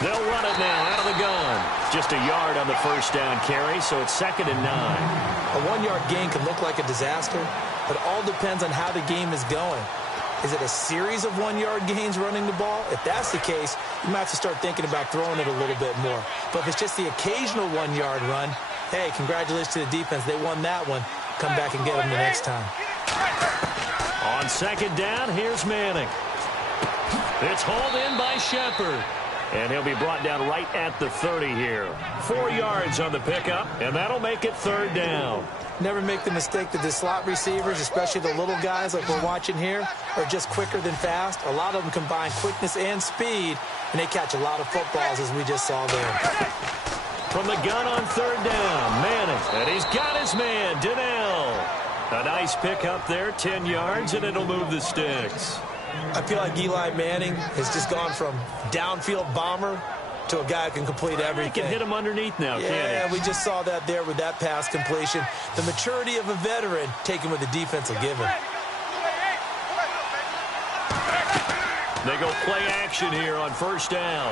They'll run it now out of the gun. Just a yard on the first down carry, so it's 2nd and 9. A 1-yard gain can look like a disaster, but it all depends on how the game is going. Is it a series of 1-yard gains running the ball? If that's the case, you might have to start thinking about throwing it a little bit more. But if it's just the occasional 1-yard run, hey, congratulations to the defense. They won that one. Come back and get them the next time. On 2nd down, here's Manning. It's hauled in by Shepard. And he'll be brought down right at the 30 here. 4 yards on the pickup, and that'll make it 3rd down. Never make the mistake that the slot receivers, especially the little guys like we're watching here, are just quicker than fast. A lot of them combine quickness and speed, and they catch a lot of footballs, as we just saw there. From the gun on 3rd down, Manning, and he's got his man, Donnell. A nice pickup there, 10 yards, and it'll move the sticks. I feel like Eli Manning has just gone from downfield bomber to a guy who can complete everything. He can hit him underneath now, can't he? Yeah, we just saw that there with that pass completion. The maturity of a veteran taken with the defense will give him. They go play action here on 1st down.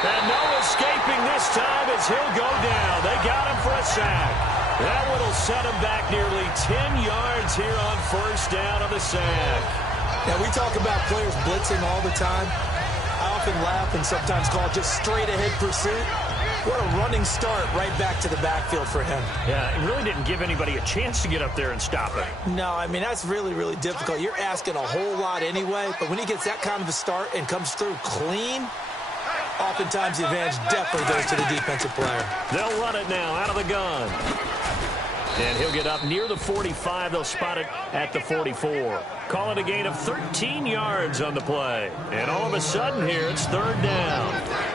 And no escaping this time as he'll go down. They got him for a sack. That one will set him back nearly 10 yards here on 1st down on the sack. Now, we talk about players blitzing all the time. I often laugh and sometimes call it just straight-ahead pursuit. What a running start right back to the backfield for him. Yeah, it really didn't give anybody a chance to get up there and stop it. No, I mean, that's really, really difficult. You're asking a whole lot anyway, but when he gets that kind of a start and comes through clean, oftentimes the advantage definitely goes to the defensive player. They'll run it now out of the gun. And he'll get up near the 45. They'll spot it at the 44. Call it a gain of 13 yards on the play. And all of a sudden here, it's 3rd down.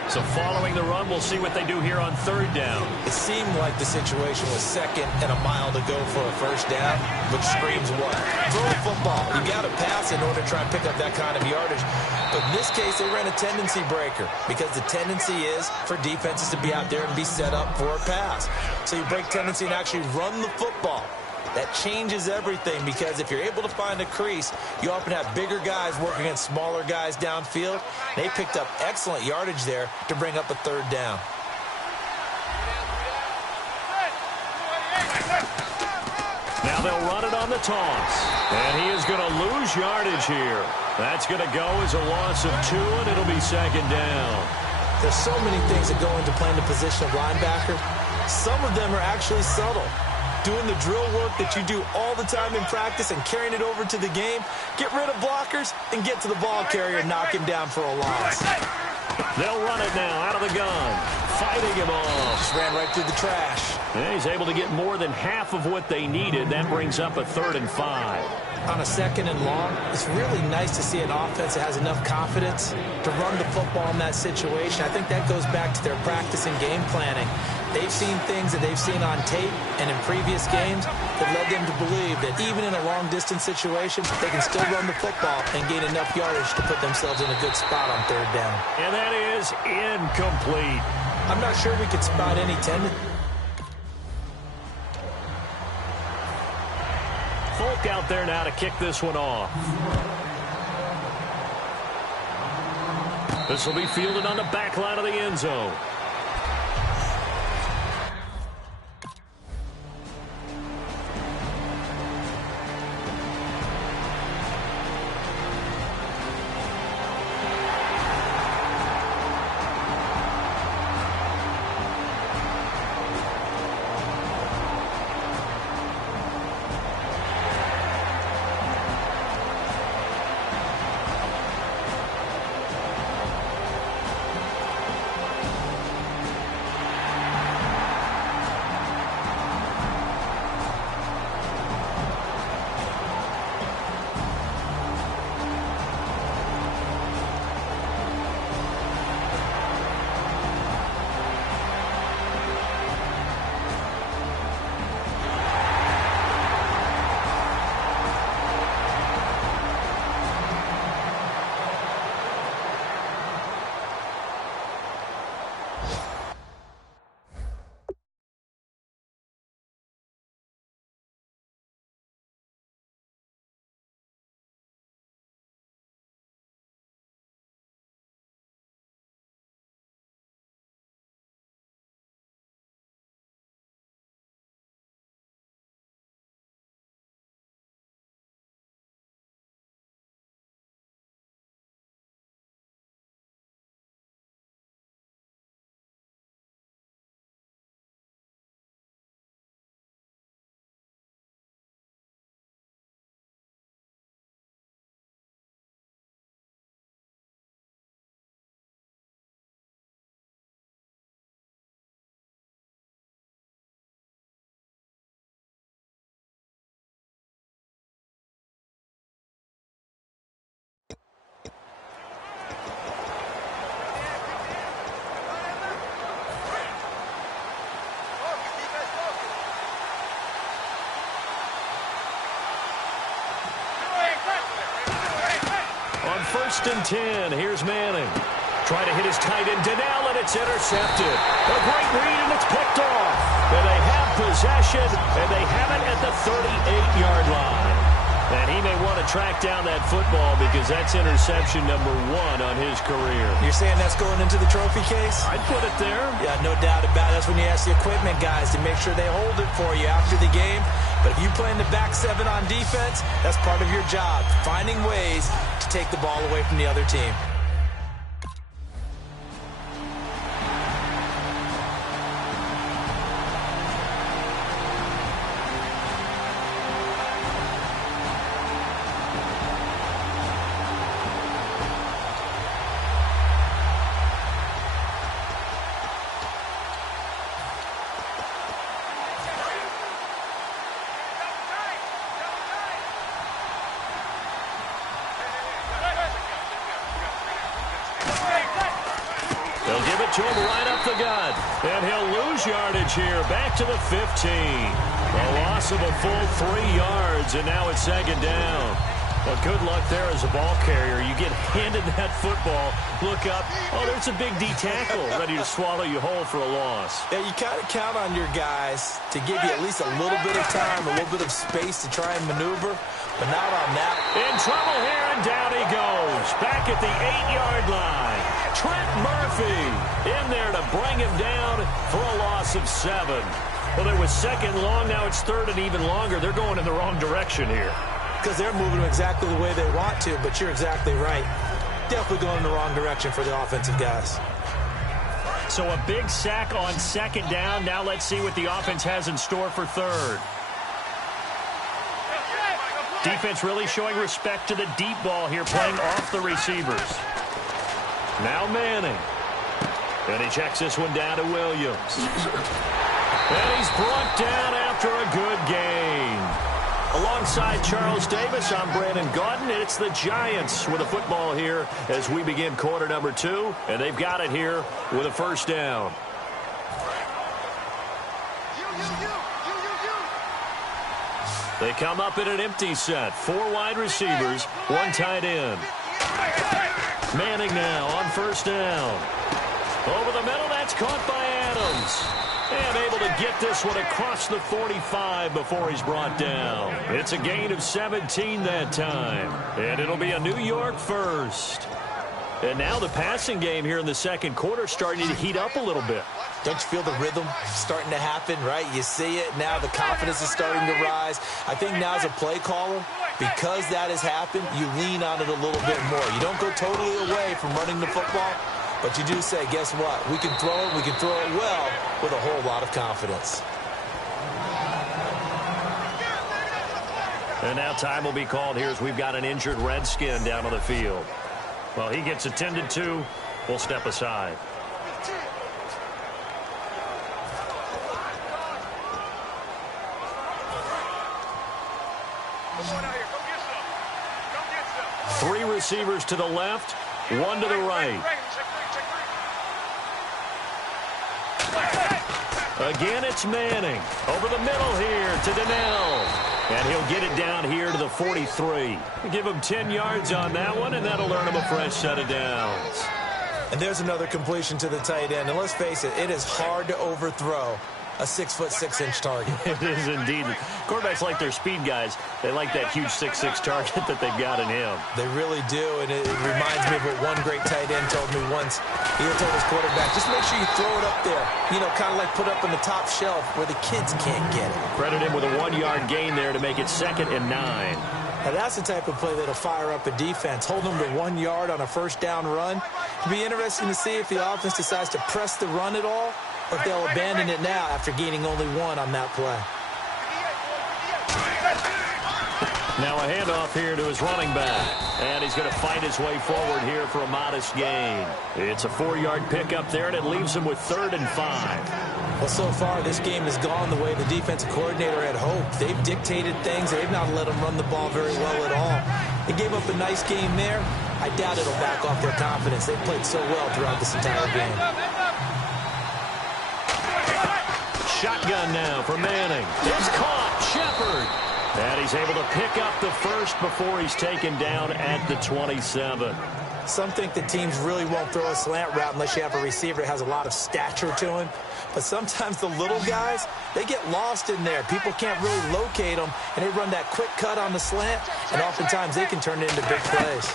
So following the run, we'll see what they do here on 3rd down. It seemed like the situation was 2nd and a mile to go for a 1st down, which screams what? Throw the football. You got to pass in order to try and pick up that kind of yardage. But in this case, they ran a tendency breaker because the tendency is for defenses to be out there and be set up for a pass. So you break tendency and actually run the football. That changes everything because if you're able to find a crease, you often have bigger guys working against smaller guys downfield. They picked up excellent yardage there to bring up a 3rd down. Now they'll run it on the toss. And he is going to lose yardage here. That's going to go as a loss of 2, and it'll be 2nd down. There's so many things that go into playing the position of linebacker. Some of them are actually subtle. Doing the drill work that you do all the time in practice and carrying it over to the game. Get rid of blockers and get to the ball carrier and knock him down for a loss. They'll run it now out of the gun. Fighting him off. Just ran right through the trash. And he's able to get more than half of what they needed. That brings up a 3rd and 5. On a 2nd and long, it's really nice to see an offense that has enough confidence to run the football in that situation. I think that goes back to their practice and game planning. They've seen things that they've seen on tape and in previous games that led them to believe that even in a long-distance situation, they can still run the football and gain enough yardage to put themselves in a good spot on 3rd down. And that is incomplete. I'm not sure we could spot any tendency. Folk out there now to kick this one off. This will be fielded on the back line of the end zone. 1st and 10. Here's Manning. Trying to hit his tight end, Donnell, and it's intercepted. A great read, and it's picked off. And they have possession, and they have it at the 38-yard line. And he may want to track down that football because that's interception number 1 on his career. You're saying that's going into the trophy case? I'd put it there. Yeah, no doubt about it. That's when you ask the equipment guys to make sure they hold it for you after the game. But if you play in the back 7 on defense, that's part of your job, finding ways to take the ball away from the other team. They'll give it to him right up the gut. And he'll lose yardage here. Back to the 15. A loss of a full 3 yards, and now it's 2nd down. Well, good luck there as a ball carrier. You get handed that football, look up, oh, there's a big D tackle ready to swallow you whole for a loss. Yeah, you kind of count on your guys to give you at least a little bit of time, a little bit of space to try and maneuver, but not on that. In trouble here, and down he goes. Back at the 8-yard line. Trent Murphy in there to bring him down for a loss of 7. Well, it was 2nd long, now it's 3rd and even longer. They're going in the wrong direction here. Because they're moving exactly the way they want to, but you're exactly right. Definitely going in the wrong direction for the offensive guys. So a big sack on 2nd down. Now let's see what the offense has in store for 3rd. Defense really showing respect to the deep ball here, playing off the receivers. Now Manning. And he checks this one down to Williams. And he's brought down after a good game. Alongside Charles Davis, I'm Brandon Gaudin. It's the Giants with a football here as we begin quarter number 2. And they've got it here with a 1st down. They come up in an empty set. 4 wide receivers, 1 tight end. Manning now on 1st down. Over the middle, that's caught by Adams. And able to get this one across the 45 before he's brought down. It's a gain of 17 that time. And it'll be a New York 1st. And now the passing game here in the 2nd quarter starting to heat up a little bit. Don't you feel the rhythm starting to happen, right? You see it now. The confidence is starting to rise. I think now as a play caller, because that has happened, you lean on it a little bit more. You don't go totally away from running the football, but you do say, guess what? We can throw it. We can throw it well with a whole lot of confidence. And now time will be called here as we've got an injured Redskin down on the field. Well, he gets attended to. We'll step aside. Three receivers to the left, 1 to the right. Again, it's Manning. Over the middle here to Donnell. And he'll get it down here to the 43. Give him 10 yards on that one, and that'll earn him a fresh set of downs. And there's another completion to the tight end. And let's face it, it is hard to overthrow a 6'6" target. It is indeed. Quarterbacks like their speed guys. They like that huge 6'6" target that they've got in him. They really do, and it reminds me of what one great tight end told me once. He told his quarterback, just make sure you throw it up there. You know, kind of like put up on the top shelf where the kids can't get it. Credit him with a 1-yard gain there to make it 2nd and 9. Now, that's the type of play that'll fire up a defense. Hold them to 1 yard on a 1st down run. It'll be interesting to see if the offense decides to press the run at all, or if they'll abandon it now after gaining only 1 on that play. Now a handoff here to his running back. And he's going to fight his way forward here for a modest gain. It's a 4-yard pickup there, and it leaves him with 3rd and 5. Well, so far, this game has gone the way the defensive coordinator had hoped. They've dictated things. They've not let them run the ball very well at all. They gave up a nice game there. I doubt it'll back off their confidence. They've played so well throughout this entire game. Shotgun now for Manning. It's caught. Shepard. And he's able to pick up the first before he's taken down at the 27. Some think the teams really won't throw a slant route unless you have a receiver that has a lot of stature to him. But sometimes the little guys, they get lost in there. People can't really locate them, and they run that quick cut on the slant, and oftentimes they can turn it into big plays.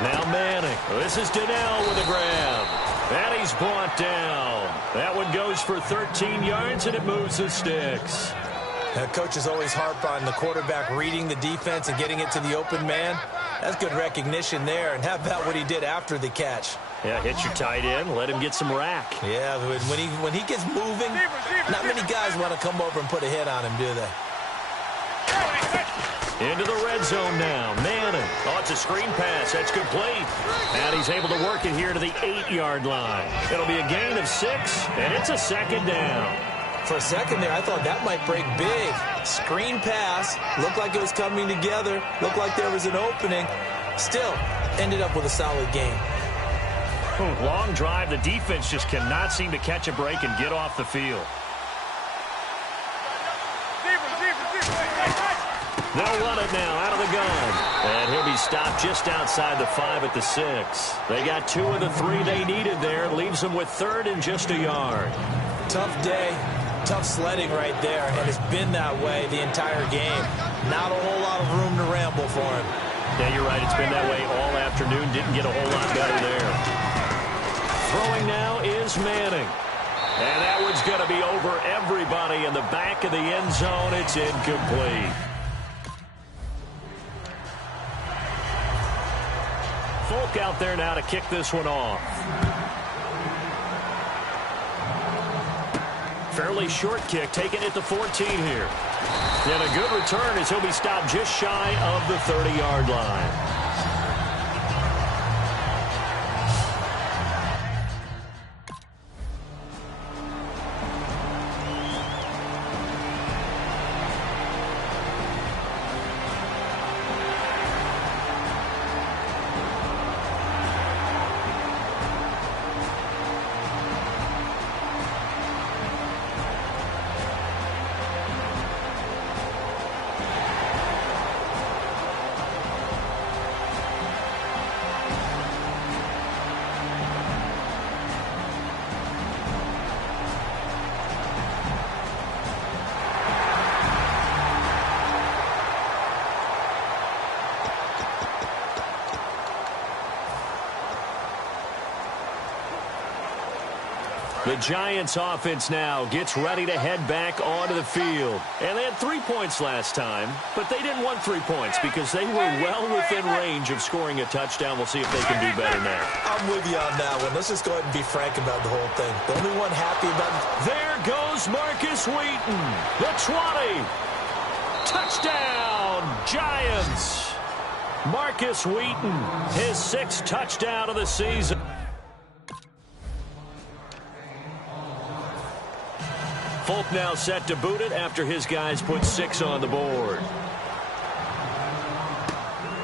Now Manning. This is Donnell with a grab. And he's brought down. That one goes for 13 yards, and it moves the sticks. Coaches always harp on the quarterback reading the defense and getting it to the open man. That's good recognition there. And how about what he did after the catch? Yeah, hit your tight end, let him get some rack. Yeah, when he gets moving, not many guys want to come over and put a hit on him, do they? Into the red zone now. Manning. Oh, it's a screen pass. That's complete. And he's able to work it here to the 8-yard line. It'll be a gain of 6, and it's a second down. For a second there, I thought that might break big. Screen pass. Looked like it was coming together. Looked like there was an opening. Still, ended up with a solid game. Long drive. The defense just cannot seem to catch a break and get off the field. They'll run it now out of the gun. And he'll be stopped just outside the 5 at the 6. They got 2 of the 3 they needed there. Leaves them with 3rd and just a yard. Tough day. Tough sledding right there, and it's been that way the entire game. Not a whole lot of room to ramble for him. Yeah, you're right. It's been that way all afternoon. Didn't get a whole lot better there. Throwing now is Manning. And that one's going to be over everybody in the back of the end zone. It's incomplete. Folk out there now to kick this one off. Fairly short kick, taking it to 14 here. And a good return as he'll be stopped just shy of the 30-yard line. The Giants offense now gets ready to head back onto the field. And they had 3 points last time, but they didn't want 3 points because they were well within range of scoring a touchdown. We'll see if they can do better now. I'm with you on that one. Let's just go ahead and be frank about the whole thing. The only one happy about it. There goes Marcus Wheaton. The 20. Touchdown, Giants. Marcus Wheaton, his 6th touchdown of the season. Folk now set to boot it after his guys put 6 on the board.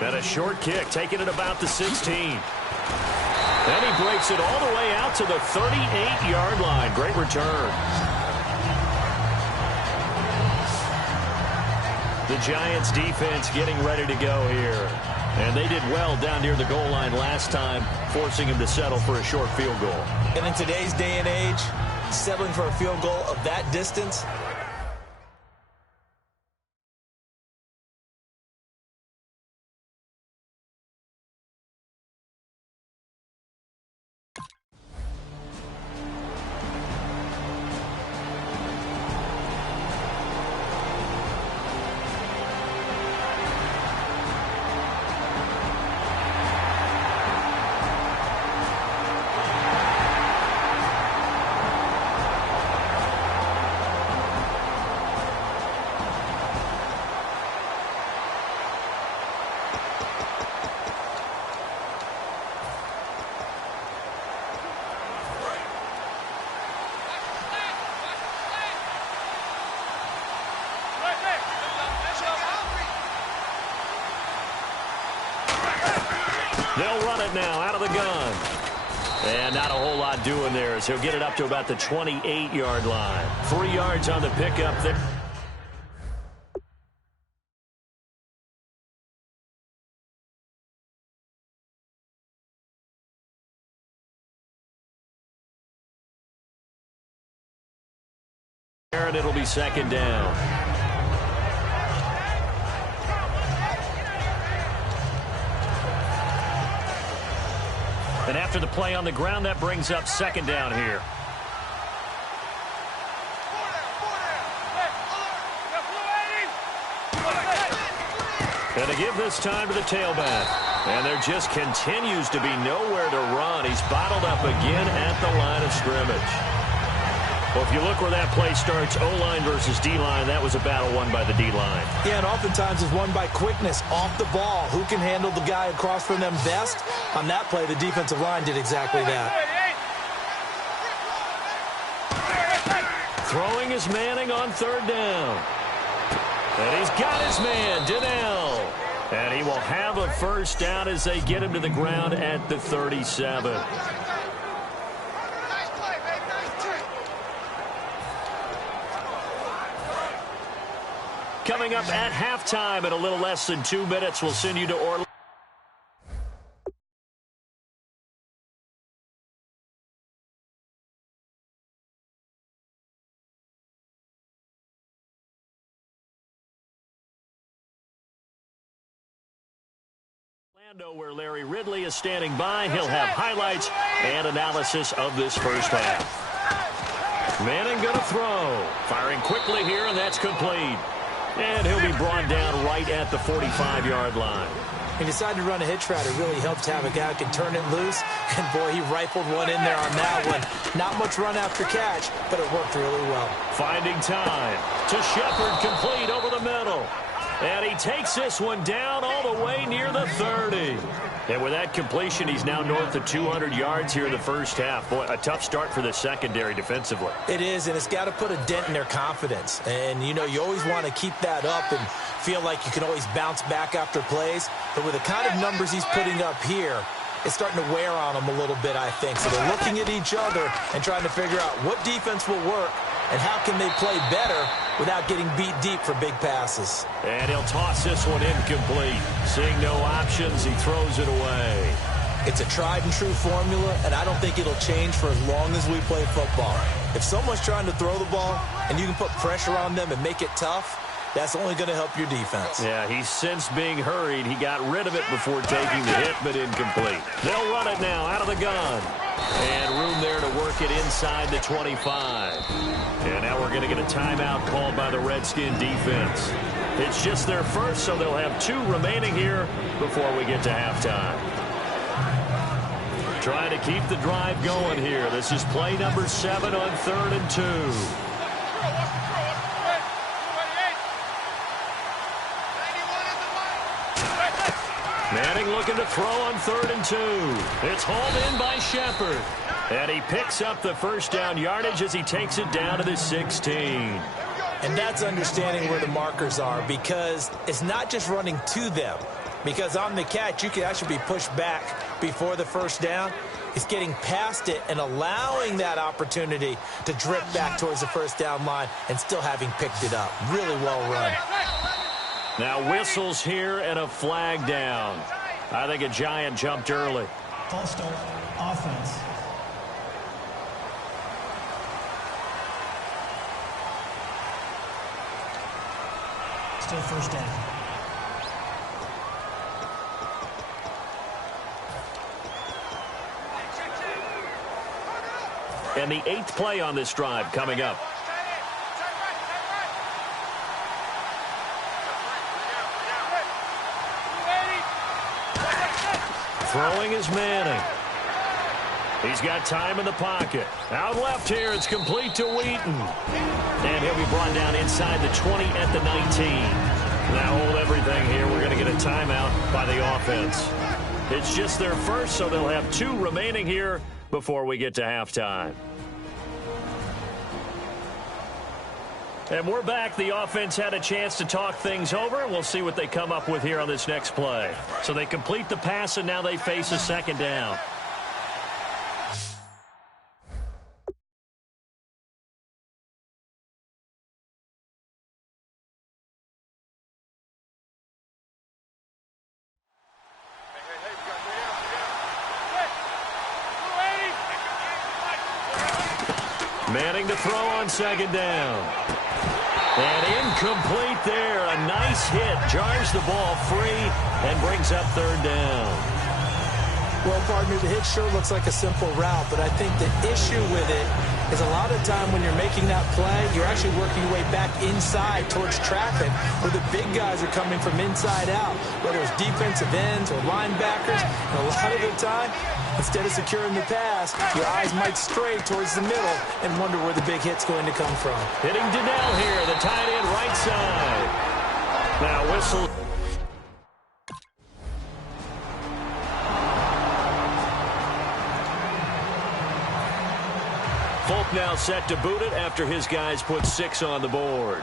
And a short kick, taking it about the 16. And he breaks it all the way out to the 38-yard line. Great return. The Giants defense getting ready to go here. And they did well down near the goal line last time, forcing him to settle for a short field goal. And in today's day and age, settling for a field goal of that distance. They'll run it now out of the gun. And not a whole lot doing there as he'll get it up to about the 28-yard line. 3 yards on the pickup there. And it'll be second down. And after the play on the ground, that brings up second down here. And to give this time to the tailback. And there just continues to be nowhere to run. He's bottled up again at the line of scrimmage. Well, if you look where that play starts, O-line versus D-line, that was a battle won by the D-line. Yeah, and oftentimes it's won by quickness off the ball. Who can handle the guy across from them best? On that play, the defensive line did exactly that. Throwing is Manning on third down. And he's got his man, Donnell. And he will have a first down as they get him to the ground at the 37. Coming up at halftime in a little less than 2 minutes, we'll send you to Orlando. Where Larry Ridley is standing by. He'll have highlights and analysis of this first half. Manning going to throw. Firing quickly here, and that's complete. And he'll be brought down right at the 45-yard line. He decided to run a hitch route. It really helps to have a guy who can turn it loose. And, boy, he rifled one in there on that one. Not much run after catch, but it worked really well. Finding time to Shepard, complete over the middle. And he takes this one down all the way near the 30. And with that completion, he's now north of 200 yards here in the first half. Boy, a tough start for the secondary defensively. It is, and it's got to put a dent in their confidence. And, you know, you always want to keep that up and feel like you can always bounce back after plays. But with the kind of numbers he's putting up here, it's starting to wear on them a little bit, I think. So they're looking at each other and trying to figure out what defense will work and how can they play better without getting beat deep for big passes. And he'll toss this one incomplete. Seeing no options, he throws it away. It's a tried-and-true formula, and I don't think it'll change for as long as we play football. If someone's trying to throw the ball and you can put pressure on them and make it tough, that's only going to help your defense. Yeah, he's since being hurried. He got rid of it before taking the hit, but incomplete. They'll run it now out of the gun. And room there to work it inside the 25. And now we're going to get a timeout called by the Redskin defense. It's just their first, so they'll have 2 remaining here before we get to halftime. Trying to keep the drive going here. This is play number 7 on 3rd and 2. Manning looking to throw on 3rd and 2. It's hauled in by Shepard. And he picks up the first down yardage as he takes it down to the 16. And that's understanding where the markers are, because it's not just running to them. Because on the catch, you can actually be pushed back before the first down. It's getting past it and allowing that opportunity to drip back towards the first down line and still having picked it up. Really well run. Now whistles here and a flag down. I think a Giant jumped early. False start, offense. Still first down. And the 8th play on this drive coming up. Throwing is Manning. He's got time in the pocket. Out left here, it's complete to Wheaton. And he'll be brought down inside the 20 at the 19. Now hold everything here. We're going to get a timeout by the offense. It's just their first, so they'll have 2 remaining here before we get to halftime. And we're back. The offense had a chance to talk things over. We'll see what they come up with here on this next play. So they complete the pass, and now they face a second down. Manning to throw on second down. And incomplete there. A nice hit. Jars the ball free and brings up third down. Well, partner, the hit sure looks like a simple route, but I think the issue with it is a lot of time when you're making that play, you're actually working your way back inside towards traffic where the big guys are coming from inside out, whether it's defensive ends or linebackers. And a lot of the time, instead of securing the pass, your eyes might stray towards the middle and wonder where the big hit's going to come from. Hitting Donnell here, the tight end right side. Now whistle. Folk now set to boot it after his guys put 6 on the board.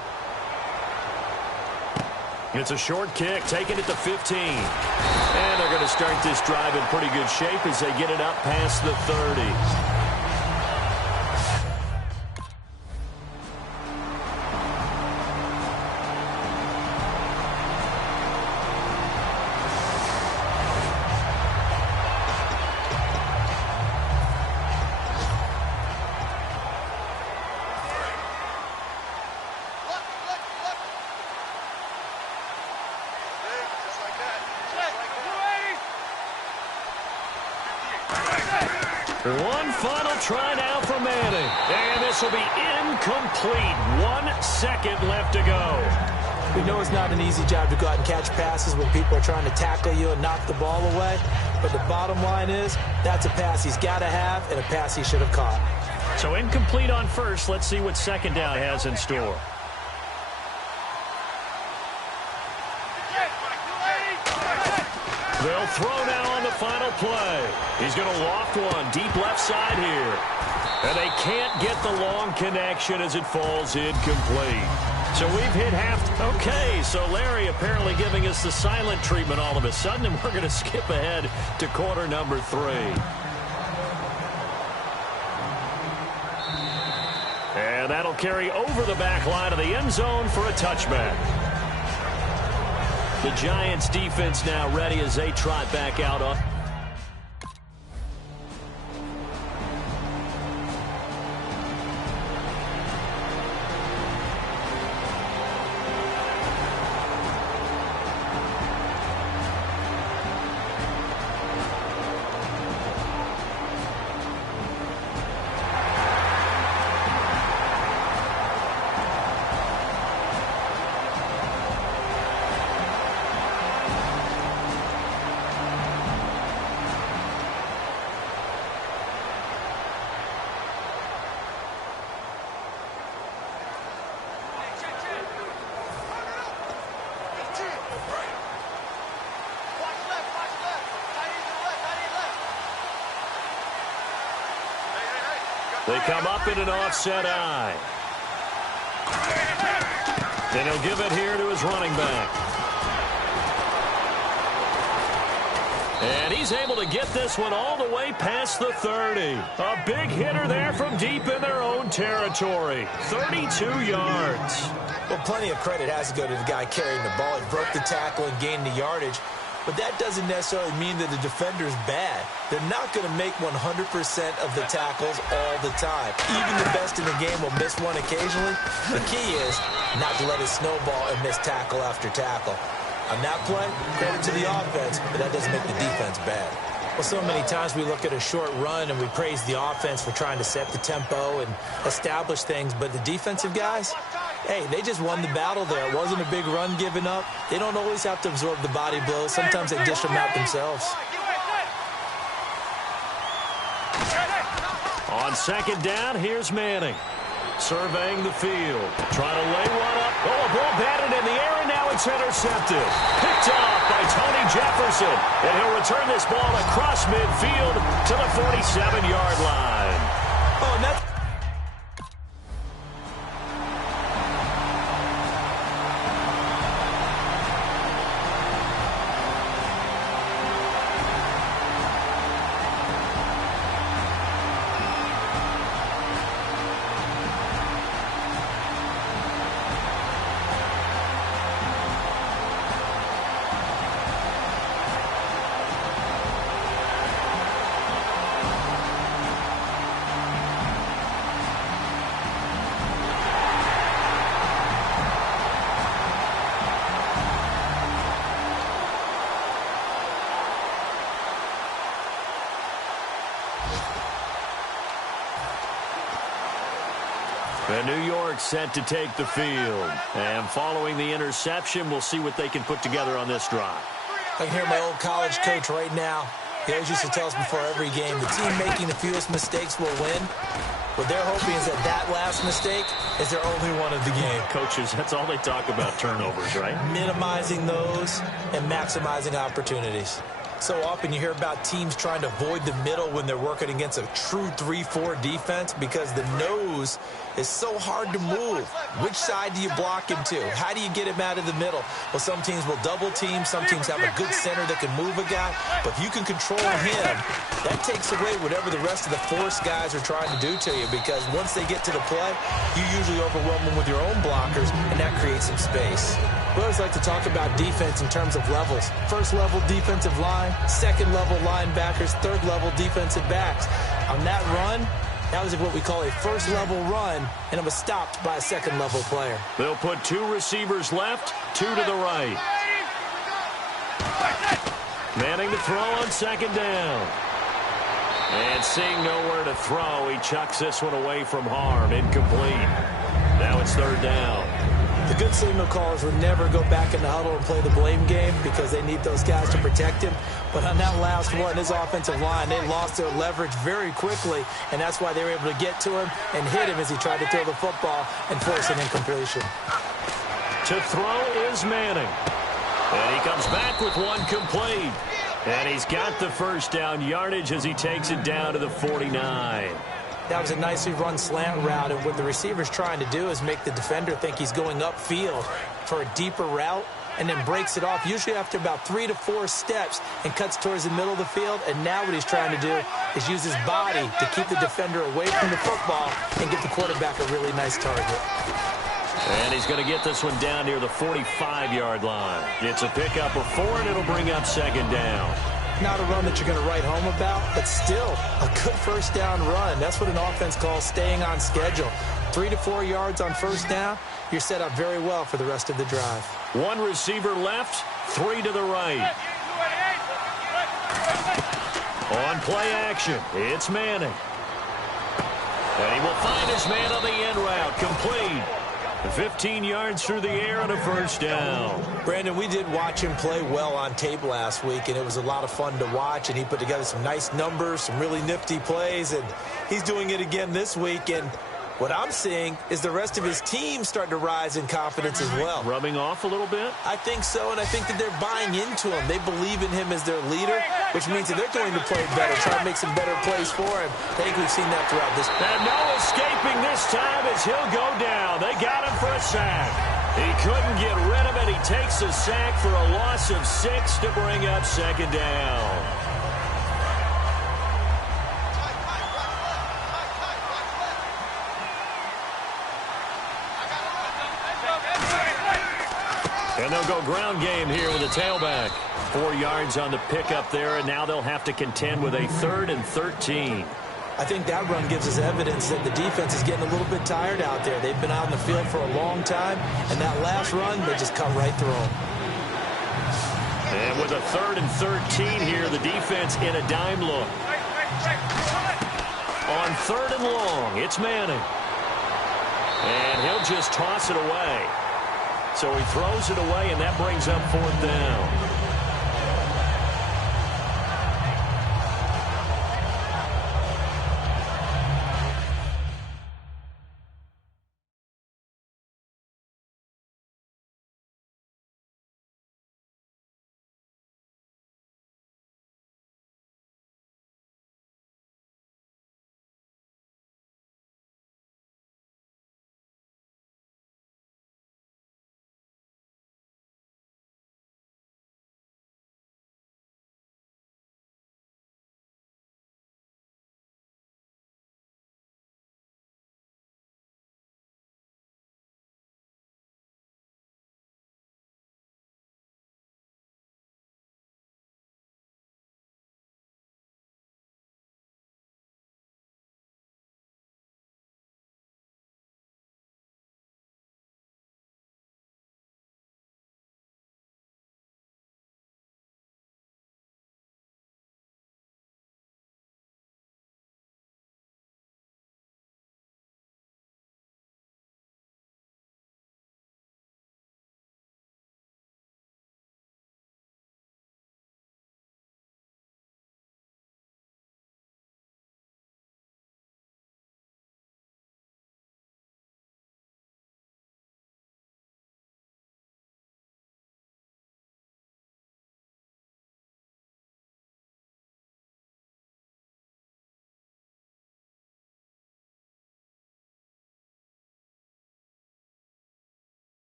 It's a short kick, taking it to 15. And they're going to start this drive in pretty good shape as they get it up past the 30. One final try now for Manning. And this will be incomplete. 1 second left to go. We know it's not an easy job to go out and catch passes when people are trying to tackle you and knock the ball away. But the bottom line is, that's a pass he's got to have and a pass he should have caught. So incomplete on first. Let's see what second down has in store. They'll throw now on the final play. He's going to loft one deep left side here. And they can't get the long connection as it falls incomplete. So we've hit half. Okay, so Larry apparently giving us the silent treatment all of a sudden, and we're going to skip ahead to quarter number 3. And that'll carry over the back line of the end zone for a touchback. The Giants defense now ready as they trot back out on. They come up in an offset eye. Then he'll give it here to his running back. And he's able to get this one all the way past the 30. A big hitter there from deep in their own territory. 32 yards. Well, plenty of credit has to go to the guy carrying the ball. He broke the tackle and gained the yardage. But that doesn't necessarily mean that the defender's bad. They're not going to make 100% of the tackles all the time. Even the best in the game will miss one occasionally. The key is not to let it snowball and miss tackle after tackle. On that play, credit to the offense, but that doesn't make the defense bad. Well, so many times we look at a short run and we praise the offense for trying to set the tempo and establish things, but the defensive guys, hey, they just won the battle there. It wasn't a big run given up. They don't always have to absorb the body blows. Sometimes they dish them out themselves. On second down, here's Manning. Surveying the field. Trying to lay one up. Oh, a ball batted in the air, and now it's intercepted. Picked off by Tony Jefferson. And he'll return this ball across midfield to the 47-yard line. Oh, and that's... And New York set to take the field. And following the interception, we'll see what they can put together on this drive. I can hear my old college coach right now. He always used to tell us before every game, the team making the fewest mistakes will win. What they're hoping is that last mistake is their only one of the game. Coaches, that's all they talk about, turnovers, right? Minimizing those and maximizing opportunities. So often you hear about teams trying to avoid the middle when they're working against a true 3-4 defense because the nose is so hard to move. Which side do you block him to? How do you get him out of the middle? Well, some teams will double team. Some teams have a good center that can move a guy. But if you can control him, that takes away whatever the rest of the force guys are trying to do to you because once they get to the play, you usually overwhelm them with your own blockers, and that creates some space. We always like to talk about defense in terms of levels. First level defensive line, second level linebackers, third level defensive backs. On that run, that was what we call a first level run, and it was stopped by a second level player. They'll put 2 receivers left, 2 to the right. Manning to throw on second down. And seeing nowhere to throw, he chucks this one away from harm. Incomplete. Now it's third down. The good signal callers would never go back in the huddle and play the blame game because they need those guys to protect him. But on that last one, his offensive line, they lost their leverage very quickly, and that's why they were able to get to him and hit him as he tried to throw the football and force an incompletion. To throw is Manning. And he comes back with one complete. And he's got the first down yardage as he takes it down to the 49. That was a nicely run slant route, and what the receiver's trying to do is make the defender think he's going upfield for a deeper route and then breaks it off, usually after about 3 to 4 steps, and cuts towards the middle of the field. And now what he's trying to do is use his body to keep the defender away from the football and get the quarterback a really nice target. And he's going to get this one down near the 45-yard line. It's a pickup of 4, and it'll bring up second down. Not a run that you're going to write home about, but still a good first down run. That's what an offense calls staying on schedule. 3 to 4 yards on first down, you're set up very well for the rest of the drive. 1 receiver left, 3 to the right. On play action, it's Manning. And he will find his man on the end route, complete. 15 yards through the air and a first down. Brandon, we did watch him play well on tape last week, and it was a lot of fun to watch, and he put together some nice numbers, some really nifty plays, and he's doing it again this week. And what I'm seeing is the rest of his team starting to rise in confidence as well. Rubbing off a little bit? I think so, and I think that they're buying into him. They believe in him as their leader, which means that they're going to play better, try to make some better plays for him. I think we've seen that throughout this. And no escaping this time as he'll go down. They got him for a sack. He couldn't get rid of it. He takes a sack for a loss of 6 to bring up second down. And they'll go ground game here with a tailback. 4 yards on the pickup there, and now they'll have to contend with a 3rd and 13. I think that run gives us evidence that the defense is getting a little bit tired out there. They've been out in the field for a long time, and that last run, they just cut right through them. And with a 3rd and 13 here, the defense in a dime look. On 3rd and long, it's Manning. And he'll just toss it away. So he throws it away, and that brings up 4th down.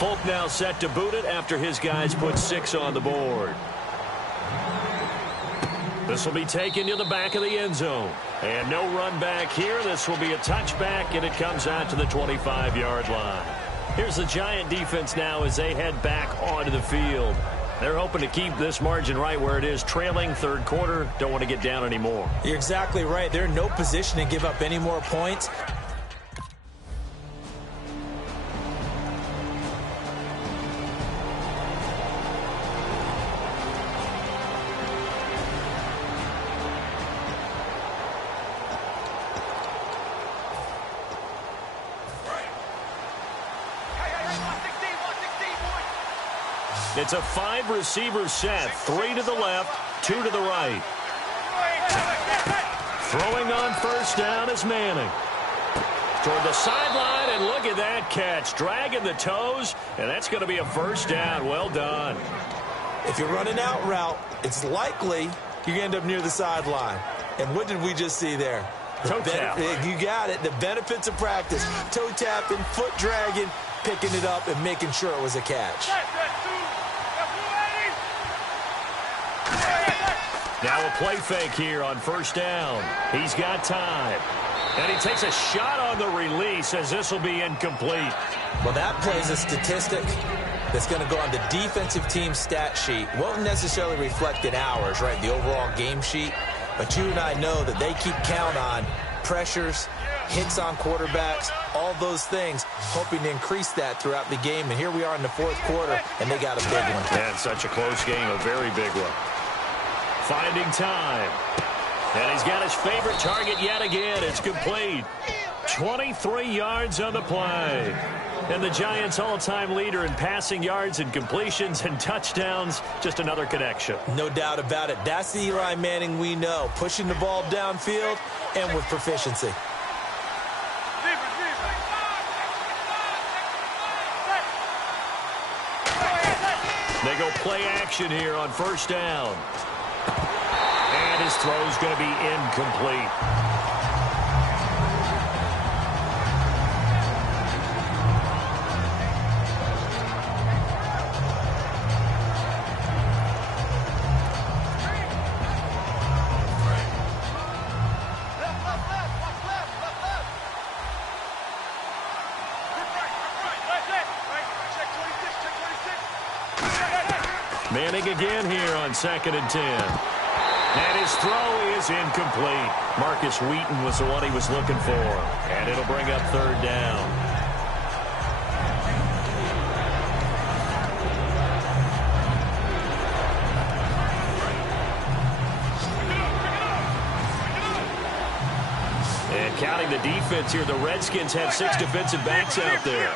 Folk now set to boot it after his guys put 6 on the board. This will be taken to the back of the end zone. And no run back here. This will be a touchback, and it comes out to the 25-yard line. Here's the Giant defense now as they head back onto the field. They're hoping to keep this margin right where it is, trailing third quarter. Don't want to get down anymore. You're exactly right. They're in no position to give up any more points. It's a 5-receiver set, 3 to the left, 2 to the right. Throwing on first down is Manning. Toward the sideline, and look at that catch. Dragging the toes, and that's going to be a first down. Well done. If you're running out route, it's likely you're going to end up near the sideline. And what did we just see there? Toe tap. You got it. The benefits of practice. Toe tapping, foot dragging, picking it up, and making sure it was a catch. Now a play fake here on first down. He's got time. And he takes a shot on the release as this will be incomplete. Well, that plays a statistic that's going to go on the defensive team stat sheet. Won't necessarily reflect in ours, right, the overall game sheet. But you and I know that they keep count on pressures, hits on quarterbacks, all those things, hoping to increase that throughout the game. And here we are in the fourth quarter, and they got a big one. And such a close game, a very big one. Finding time. And he's got his favorite target yet again. It's complete. 23 yards on the play. And the Giants' all-time leader in passing yards and completions and touchdowns. Just another connection. No doubt about it. That's the Eli Manning we know. Pushing the ball downfield and with proficiency. They go play action here on first down. And his throw's going to be incomplete. Manning again here on 2nd and 10. And his throw is incomplete. Marcus Wheaton was the one he was looking for. And it'll bring up third down. And counting the defense here, the Redskins have 6 defensive backs out there.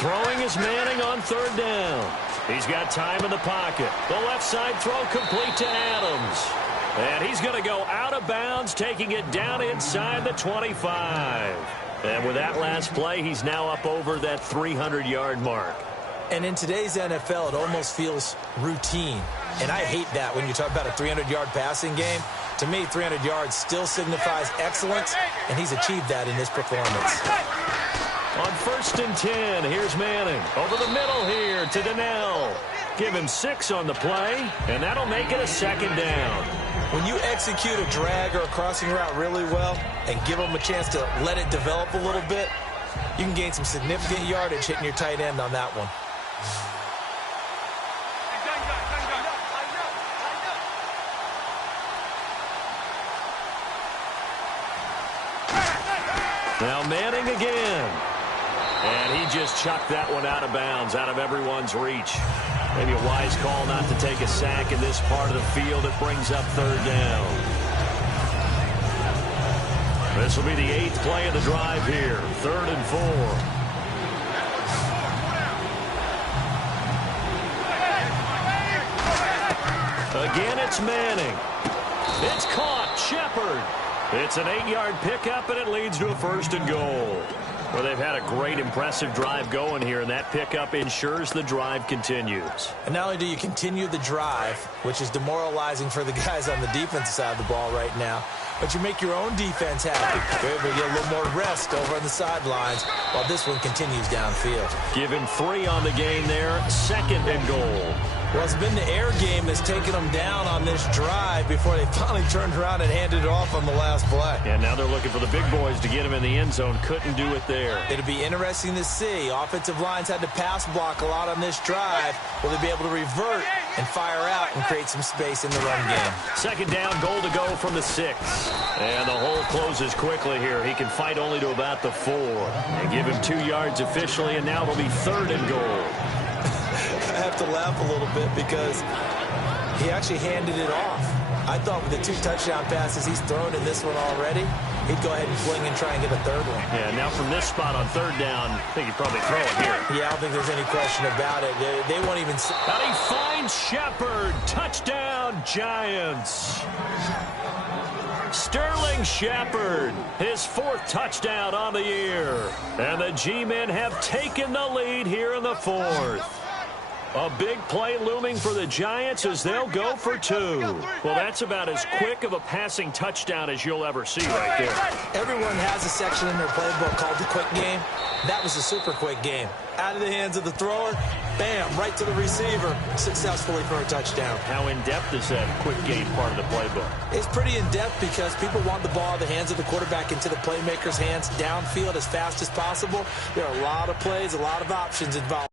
Throwing is Manning on third down. He's got time in the pocket. The left side throw complete to Adams. And he's going to go out of bounds, taking it down inside the 25. And with that last play, he's now up over that 300-yard mark. And in today's NFL, it almost feels routine. And I hate that when you talk about a 300-yard passing game. To me, 300 yards still signifies excellence, and he's achieved that in this performance. On 1st and 10, here's Manning. Over the middle here to Donnell. Give him 6 on the play, and that'll make it a 2nd down. When you execute a drag or a crossing route really well and give them a chance to let it develop a little bit, you can gain some significant yardage hitting your tight end on that one. Now Manning again. And he just chucked that one out of bounds, out of everyone's reach. Maybe a wise call not to take a sack in this part of the field. It brings up third down. This will be the 8th play of the drive here. 3rd and 4. Again, it's Manning. It's caught. Shepard. It's an 8-yard pickup, and it leads to a 1st and goal. Well, they've had a great, impressive drive going here, and that pickup ensures the drive continues. And not only do you continue the drive, which is demoralizing for the guys on the defensive side of the ball right now, but you make your own defense happy. You're able to get a little more rest over on the sidelines while this one continues downfield. Give him 3 on the game there, 2nd and goal. Well, it's been the air game that's taken them down on this drive before they finally turned around and handed it off on the last play. And now they're looking for the big boys to get him in the end zone. Couldn't do it there. It'll be interesting to see. Offensive lines had to pass block a lot on this drive. Will they be able to revert and fire out and create some space in the run game? 2nd down, goal to go from the 6. And the hole closes quickly here. He can fight only to about the 4. They give him 2 yards officially, and now it'll be 3rd and goal. I have to laugh a little bit because he actually handed it off. I thought with the 2 touchdown passes he's thrown in this one already, he'd go ahead and fling and try and get a 3rd one. Yeah, now from this spot on 3rd down, I think he'd probably throw it here. Yeah, I don't think there's any question about it. They won't even... And he finds Shepard. Touchdown, Giants. Sterling Shepard, his 4th touchdown on the year. And the G-men have taken the lead here in the 4th. A big play looming for the Giants as they'll go for 2. Well, that's about as quick of a passing touchdown as you'll ever see right there. Everyone has a section in their playbook called the quick game. That was a super quick game. Out of the hands of the thrower, bam, right to the receiver, successfully for a touchdown. How in-depth is that quick game part of the playbook? It's pretty in-depth because people want the ball in the hands of the quarterback into the playmaker's hands downfield as fast as possible. There are a lot of plays, a lot of options involved.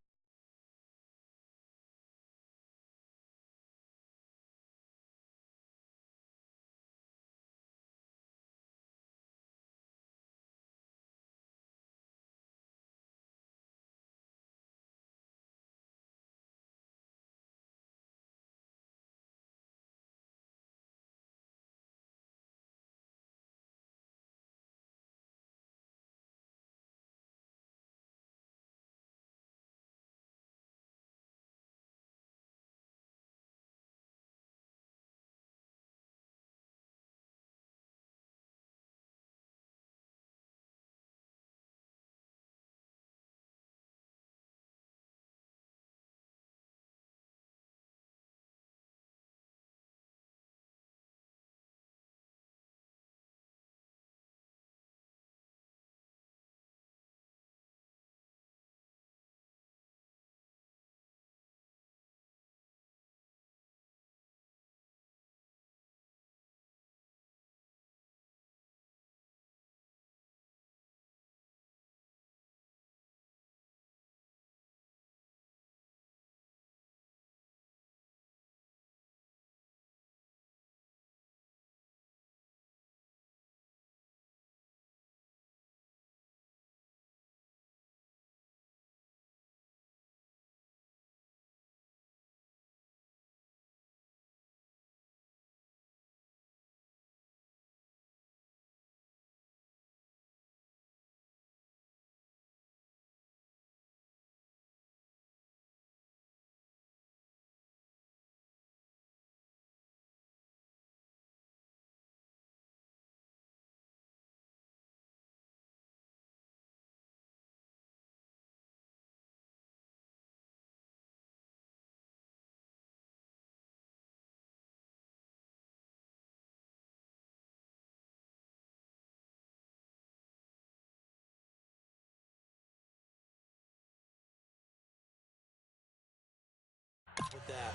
With that.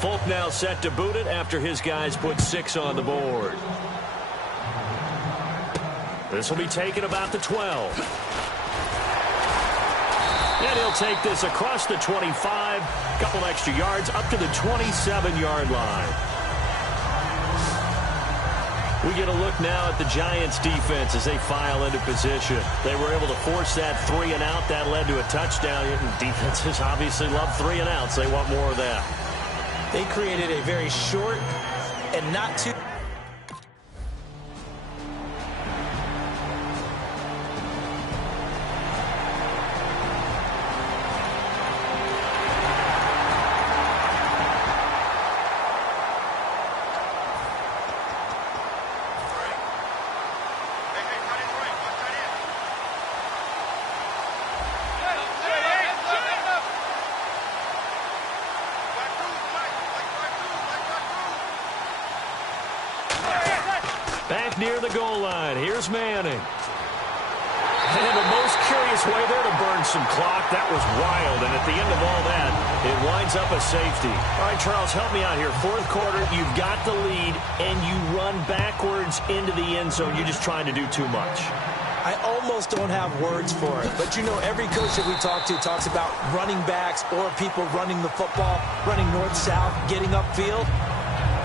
Folk now set to boot it after his guys put 6 on the board. This will be taken about the 12. And he'll take this across the 25, couple extra yards up to the 27-yard line. We get a look now at the Giants' defense as they file into position. They were able to force that 3 and out. That led to a touchdown. Defenses obviously love 3 and outs. They want more of that. They created a very short and not too... near the goal line. Here's Manning. And the most curious way there to burn some clock. That was wild. And at the end of all that, it winds up a safety. All right, Charles, help me out here. Fourth quarter, you've got the lead, and you run backwards into the end zone. You're just trying to do too much. I almost don't have words for it. But, you know, every coach that we talk to talks about running backs or people running the football, running north-south, getting upfield.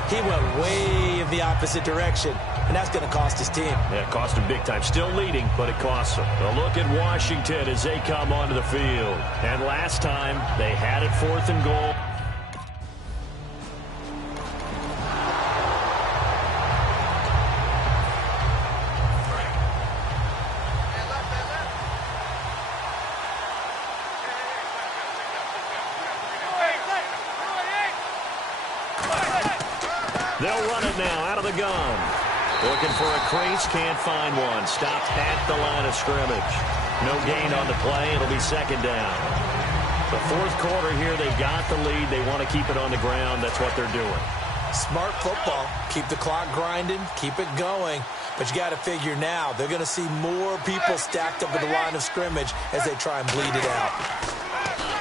He went way in the opposite direction, and that's going to cost his team. Yeah, it cost him big time. Still leading, but it costs him. A look at Washington as they come onto the field. And last time, they had it 4th and goal. They'll run it now out of the gun. Looking for a crease, can't find one. Stopped at the line of scrimmage. No gain on the play. It'll be 2nd down. The 4th quarter here, they've got the lead. They want to keep it on the ground. That's what they're doing. Smart football. Keep the clock grinding. Keep it going. But you got to figure now, they're going to see more people stacked up at the line of scrimmage as they try and bleed it out.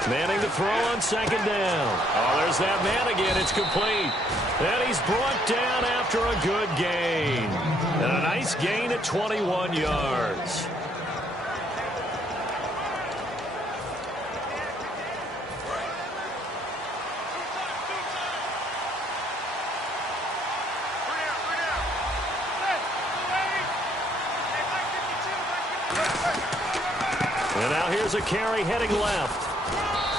Manning to throw on 2nd down. Oh, there's that man again. It's complete. And he's brought down after a good gain. And a nice gain at 21 yards. And now here's a carry heading left.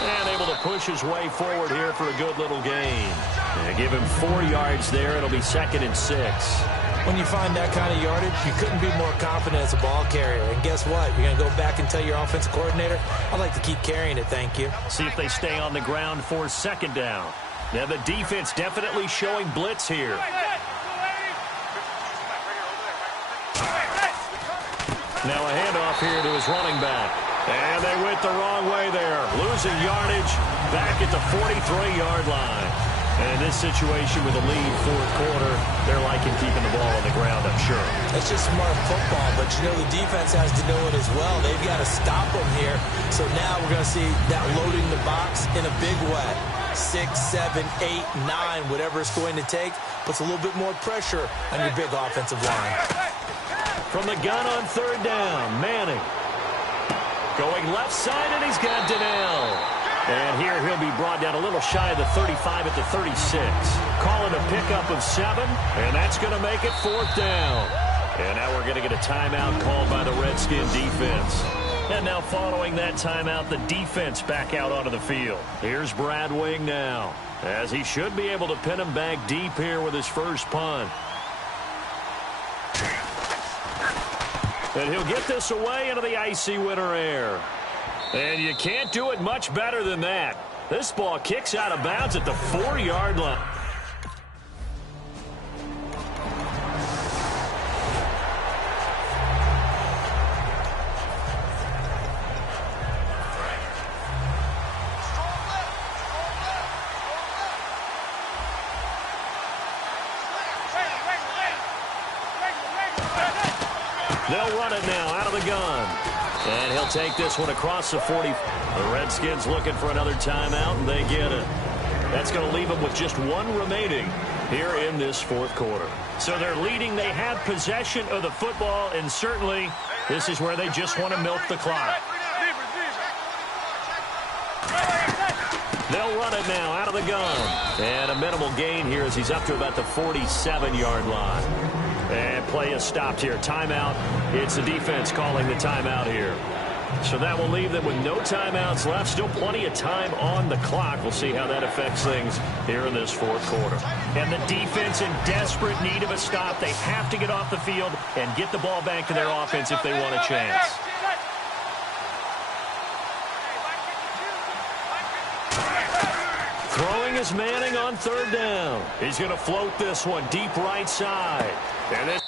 And able to push his way forward here for a good little gain. And give him 4 yards there. It'll be 2nd and 6. When you find that kind of yardage, you couldn't be more confident as a ball carrier. And guess what? You're going to go back and tell your offensive coordinator, I'd like to keep carrying it, thank you. See if they stay on the ground for 2nd down. Now the defense definitely showing blitz here. Now a handoff here to his running back. And they went the wrong way there. Losing yardage back at the 43-yard line. And in this situation with a lead 4th quarter, they're liking keeping the ball on the ground, I'm sure. It's just smart football, but you know the defense has to know it as well. They've got to stop them here. So now we're going to see that loading the box in a big way. 6, 7, 8, 9, whatever it's going to take, puts a little bit more pressure on your big offensive line. From the gun on 3rd down, Manning. Going left side, and he's got Donnell. And here he'll be brought down a little shy of the 35 at the 36. Calling a pickup of 7, and that's going to make it 4th down. And now we're going to get a timeout called by the Redskin defense. And now following that timeout, the defense back out onto the field. Here's Brad Wing now, as he should be able to pin him back deep here with his first punt. And he'll get this away into the icy winter air. And you can't do it much better than that. This ball kicks out of bounds at the 4-yard line. They'll run it now out of the gun. And he'll take this one across the 40. The Redskins looking for another timeout, and they get it. That's going to leave them with just 1 remaining here in this 4th quarter. So they're leading. They have possession of the football, and certainly this is where they just want to milk the clock. They'll run it now out of the gun. And a minimal gain here as he's up to about the 47-yard line. And play is stopped here. Timeout. It's the defense calling the timeout here. So that will leave them with no timeouts left. Still plenty of time on the clock. We'll see how that affects things here in this 4th quarter. And the defense in desperate need of a stop. They have to get off the field and get the ball back to their offense if they want a chance. Throwing is Manning on 3rd down. He's going to float this one deep right side. And this